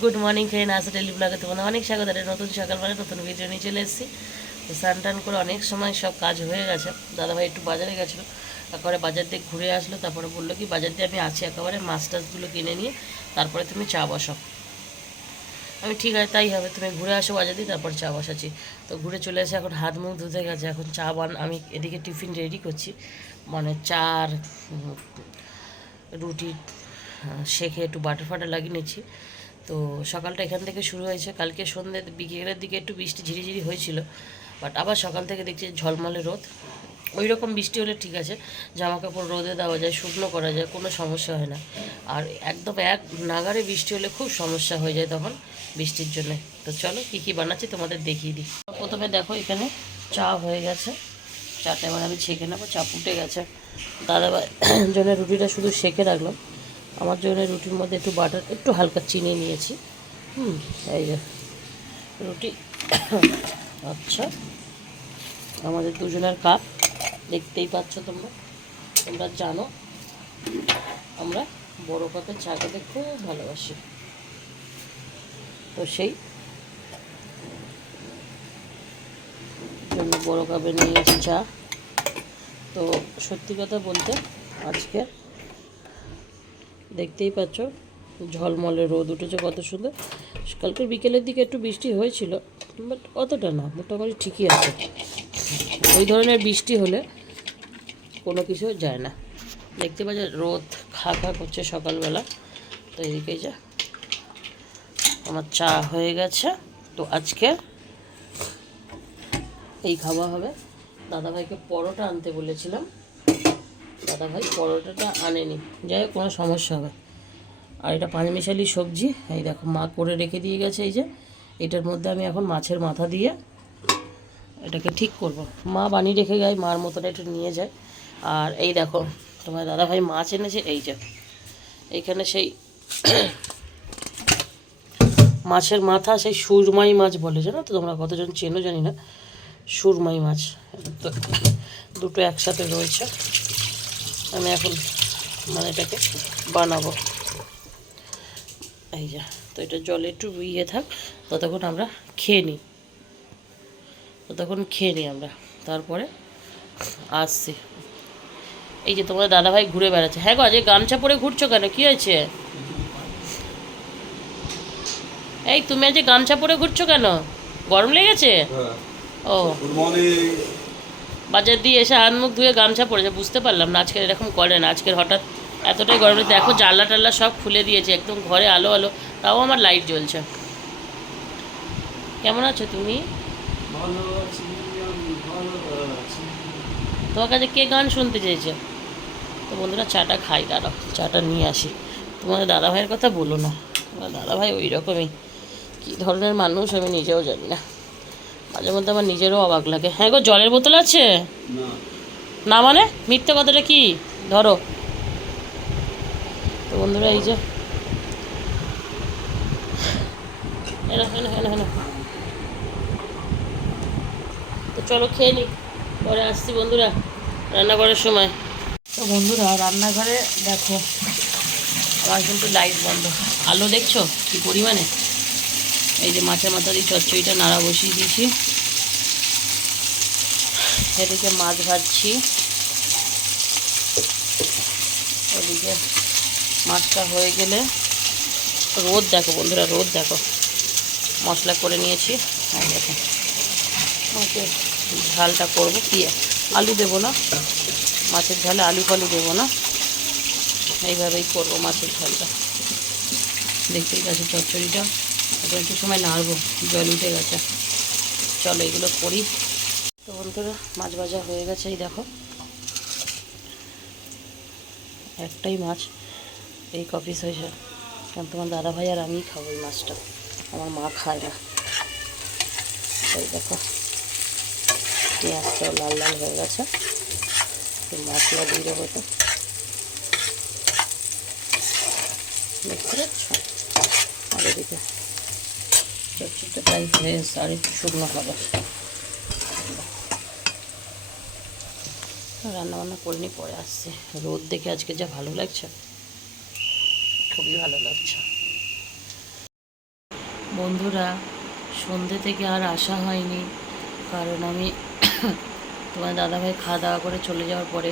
Good morning friend আসা daily ব্লগে তোমাদের অনেক স্বাগত। একটা নতুন সকাল মানে নতুন ভিডিও নিয়ে চলে এসেছি। তো স্নান টান করে অনেক সময় সব কাজ হয়ে গেছে। দাদাভাই একটু বাজারে গেছিল। একবারে বাজার দিয়ে ঘুরে আসলো। তারপরে বলল কি, বাজার দিয়ে আমি আছি একেবারে মাছ টাছগুলো কিনে নিয়ে। তারপরে তুমি চা বসো আমি ঠিক আছে, তাই হবে। তুমি ঘুরে আসো বাজার দিয়ে, তারপর চা বসাচ্ছি। তো ঘুরে চলে এসে এখন হাত মুখ ধুতে গেছে। এখন চা বান আমি এদিকে টিফিন রেডি করছি। মানে চার রুটি শেখে একটু বাটার ফাটার লাগিয়ে নিচ্ছি। তো সকালটা এখান থেকে শুরু হয়েছে। কালকে সন্ধ্যে বিকেলের দিকে একটু বৃষ্টি ঝিরিঝিরি হয়েছিল বাট আবার সকাল থেকে দেখছি ঝলমলে রোদ। ওই রকম বৃষ্টি হলে ঠিক আছে জামা কাপড় রোদে দেওয়া যায়, শুকনো করা যায়, কোনো সমস্যা হয় না। আর একদম এক নাগারে বৃষ্টি হলে খুব সমস্যা হয়ে যায় তখন বৃষ্টির জন্য। তো চলো কী কী বানাচ্ছি তোমাদের দেখিয়ে দিই। প্রথমে দেখো এখানে চা হয়ে গেছে। চাটা এবার আমি ছেঁকে নেব, চা ফুটে গেছে। দাদা জন্য রুটিটা শুধু সেঁকে রাখলাম আমার জন্য রুটির মধ্যে একটু বাটার একটু হালকা চিনি নিয়েছি। হুম, এই যে রুটি। আচ্ছা আমাদের দুজনের কাপ দেখতেই পাচ্ছ তোমরা। তোমরা জানো, আমরা বড় কাপের চা খেতে খুব ভালোবাসি। তো সেই জন্য বড় কাপে নিয়ে চা। তো সত্যি কথা বলতে আজকে দেখতেই পাচ্ছ, ঝলমলে রোদ উঠেছে কত সুন্দর। কালকে বিকেলের দিকে একটু বৃষ্টি হয়েছিল বাট অতটা না, মোটামুটি ঠিকই আছে। ওই ধরনের বৃষ্টি হলে কোনো কিছু যায় না। দেখতে পাচ্ছ, রোদ খা খা করছে সকালবেলা। তো এদিকে যা, আমার চা হয়ে গেছে। তো আজকে এই খাওয়া হবে। দাদাভাইকে পরোটা আনতে বলেছিলাম। দাদাভাই পরোটাটা আনেনি। যাই হোক, কোনো সমস্যা হবে। আর এটা পাঁচমিশালি সবজি। এই দেখো, মা করে রেখে দিয়ে গেছে এই যে। এটার মধ্যে আমি এখন মাছের মাথা দিয়ে এটাকে ঠিক করব। মা বানিয়ে রেখে যায়, মার মতোটা একটু নিয়ে যায়। আর এই দেখো, তোমার দাদাভাই মাছ এনেছে, এই যে। এইখানে সেই মাছের মাথা, সেই সুরমাই মাছ বলে, জানো তো? তোমরা কতজন চেনো জানি না। সুরমাই মাছ। দুটো একসাথে রয়েছে। আমি এখন মানে এটাকে বানাবো। এই যা তো এটা জলে একটু ইয়ে থাক ততক্ষণ আমরা খেয়ে নিই। ততক্ষণ খেয়ে নিই আমরা। তারপরে আসছি। এই যে তোমার দাদাভাই ঘুরে বেড়াচ্ছে। হ্যাঁ গো আজকে গামছা পরে ঘুরছো কেন? কী হয়েছে? এই তুমি আজকে গামছা পরে ঘুরছো কেন? গরম লেগেছে? ও। গুড মর্নিং বাজার দিয়ে এসে হাত মুখ ধুয়ে গামছা পড়েছে বুঝতে পারলাম না আজকের এরকম করে না আজকের হঠাৎ এতটাই গরমে দেখো জানলা টাল্লা সব খুলে দিয়েছে একদম ঘরে আলো আলো তাও আমার লাইট জ্বলছে। কেমন আছো তুমি? তোমার কাছে কে গান শুনতে চেয়েছে? তো বন্ধুরা চাটা খাই দাঁড়াও চাটা নিয়ে আসি। তোমাদের দাদাভাইয়ের কথা বলো না। তোমার দাদাভাই ওই রকমই কী ধরনের মানুষ আমি নিজেও জানি না। মাঝে মধ্যে আমার নিজেরও অবাক লাগে। হ্যাঁ গো, জলের বোতল আছে? না মানে? মিথ্যে কথাটা কি? ধরো। তো বন্ধুরা, এই যে। তো চলো খেয়ে নি পরে আসছি বন্ধুরা রান্না করার সময়। তো বন্ধুরা, রান্নাঘরে দেখো, আমার কিন্তু লাইট বন্ধ। আলো দেখছ? কি পরিমাণে? এই যে মাছের মাথা দিয়ে চচ্চড়িটা নাড়া বসিয়ে দিয়েছি। এদিকে মাছ ভাজছি। এদিকে মাছটা হয়ে গেলে রোদ দেখো বন্ধুরা, রোদ দেখো। মশলা করে নিয়েছি। আর দেখো। ওকে, ঝালটা করব কি? আলু দেবো না? মাছের ঝালে আলু ফালু দেবো না? এইভাবেই করব মাছের ঝালটা। দেখতেই গেছে চচ্চড়িটা। একটু সময় নাড়বো, জল উঠে গেছে। চলো এগুলো করি। তো বন্ধুরা, মাছ ভাজা হয়ে গেছে, এই দেখো। একটাই মাছ, এই কপিস হয়েছে কারণ তোমার দাদা ভাই আর আমিই খাব এই মাছটা। আমার মা খায় না। এই দেখো, পেঁয়াজটাও লাল লাল হয়ে গেছে। তো মশলা দিয়ে দেবো তো। দেখতে পাচ্ছ? আর এদিকে চচ্চড়িটা প্রায় হয়ে, আর শুকনো হবে। রান্না বান্না করে নিয়ে পরে আসছে। রোদ দেখে আজকে যা ভালো লাগছে, খুবই ভালো লাগছে। বন্ধুরা, সন্ধে থেকে আর আসা হয়নি, কারণ আমি তোমার দাদাভাই খাওয়া দাওয়া করে চলে যাওয়ার পরে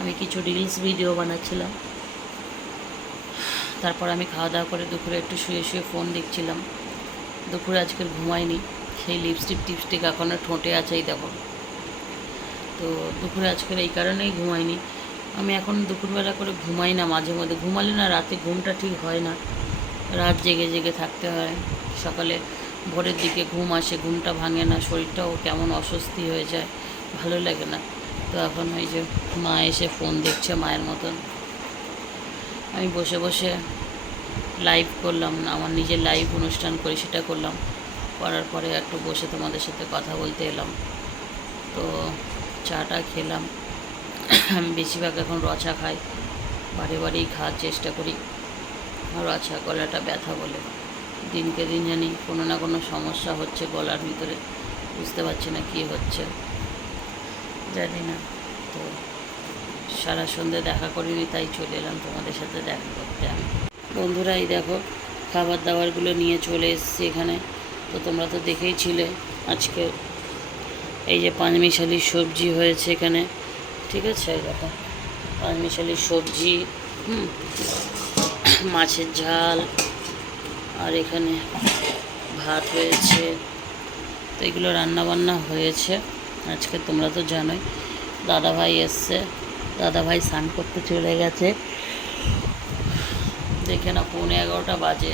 আমি কিছু রিলস ভিডিও বানাচ্ছিলাম। তারপর আমি খাওয়া দাওয়া করে দুপুরে একটু শুয়ে শুয়ে ফোন দেখছিলাম। দুপুরে আজকাল ঘুমাইনি, সেই লিপস্টিক টিপস্টিক এখনও ঠোঁটে আছেই দেখো। তো দুপুরে আজকের এই কারণেই ঘুমাইনি। আমি এখন দুপুরবেলা করে ঘুমাই না মাঝে মধ্যে। ঘুমালে না রাতে ঘুমটা ঠিক হয় না। রাত জেগে জেগে থাকতে হয়। সকালে ভোরের দিকে ঘুম আসে, ঘুমটা ভাঙে না, শরীরটাও কেমন অস্বস্তি হয়ে যায়, ভালো লাগে না। তো এখন ওই যে মা এসে ফোন দেখছে মায়ের মতন। আমি বসে বসে লাইভ করলাম না আমার নিজের লাইভ অনুষ্ঠান করি সেটা করলাম। করার পরে একটু বসে তোমাদের সাথে কথা বলতে এলাম। তো চাটা খেলাম। আমি বেশিরভাগ এখন রচা খাই। বাড়ি বাড়িই খাওয়ার চেষ্টা করি। রচা গলাটা ব্যথা বলে। দিনকে দিন জানি কোনো না কোনো সমস্যা হচ্ছে গলার ভিতরে। বুঝতে পারছি না কী হচ্ছে। জানি না। তো সারা সন্ধে দেখা করিনি, তাই চলে এলাম তোমাদের সাথে দেখা করতে আমি। বন্ধুরা, এই দেখো, খাবার দাবারগুলো নিয়ে চলে এসেছি এখানে। তো তোমরা তো দেখেই ছিলে আজকে। এই যে পাঁচমিশালি সবজি হয়েছে এখানে। ঠিক আছে দেখো। পাঁচমিশালি সবজি, হুম, মাছের ঝাল, আর এখানে ভাত হয়েছে। তো এগুলো রান্না বান্না হয়েছে। আজকে তোমরা তো জানোই, দাদাভাই এসছে। দাদাভাই স্নান করতে চলে গেছে। দেখে না পৌনে এগারোটা বাজে।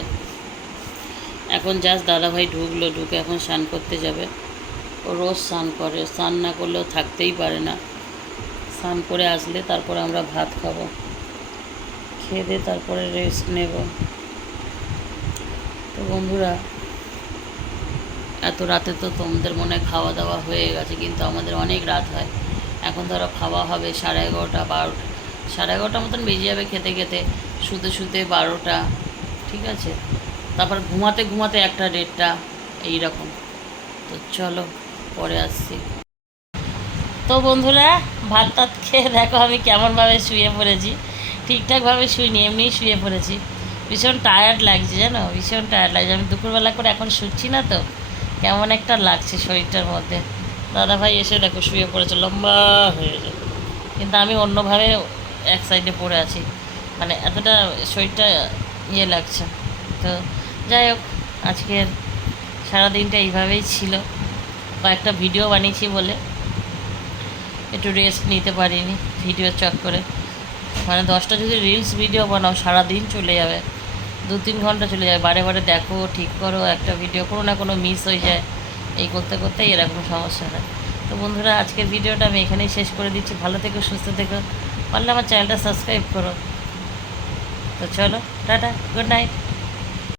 এখন জাস্ট দাদাভাই ঢুকলো, ঢুকে এখন স্নান করতে যাবে। ও রোজ স্নান করে। স্নান না করলেও থাকতেই পারে না। স্নান করে আসলে তারপরে আমরা ভাত খাব। খেয়ে দিয়ে তারপরে রেস্ট নেব। তো বন্ধুরা, এত রাতে তো তোমাদের মনে খাওয়া দাওয়া হয়ে গেছে, কিন্তু আমাদের অনেক রাত হয়। এখন ধরো খাওয়া হবে সাড়ে এগারোটা, বারোটা। সাড়ে এগারোটা মতন বেজে যাবে খেতে খেতে, শুতে শুতে বারোটা, ঠিক আছে? তারপর ঘুমাতে ঘুমাতে একটা দেড়টা, এইরকম। তো চলো। পরে আসছি। তো বন্ধুরা, ভাত টাত খেয়ে দেখো আমি কেমনভাবে শুয়ে পড়েছি। ঠিকঠাকভাবে শুইনি, এমনিই শুয়ে পড়েছি। ভীষণ টায়ার্ড লাগছে জানো? ভীষণ টায়ার্ড লাগছে। আমি দুপুরবেলা করে এখন শুচ্ছি না তো? কেমন একটা লাগছে শরীরটার মধ্যে। দাদা ভাই এসে দেখো শুয়ে পড়েছে, লম্বা হয়ে যায় কিন্তু আমি অন্যভাবে এক সাইডে পড়ে আছি। মানে এতটা শরীরটা ইয়ে লাগছে। তো যাই হোক, আজকের সারাদিনটা এইভাবেই ছিল। কয়েকটা ভিডিও বানিয়েছি বলে। একটু রেস্ট নিতে পারিনি ভিডিও চক করে মানে দশটা যদি রিলস ভিডিও বানাও, সারাদিন চলে যাবে। দু তিন ঘণ্টা চলে যাবে। বারে বারে দেখো, ঠিক করো, একটা ভিডিও কোনো না কোনো মিস হয়ে যায়। এই করতে করতেই এরকম সমস্যা হয়। তো বন্ধুরা, আজকের ভিডিওটা আমি এখানেই শেষ করে দিচ্ছি। ভালো থেকো, সুস্থ থেকো। পারলে আমার চ্যানেলটা সাবস্ক্রাইব করো। তো চলো, টাটা গুড নাইট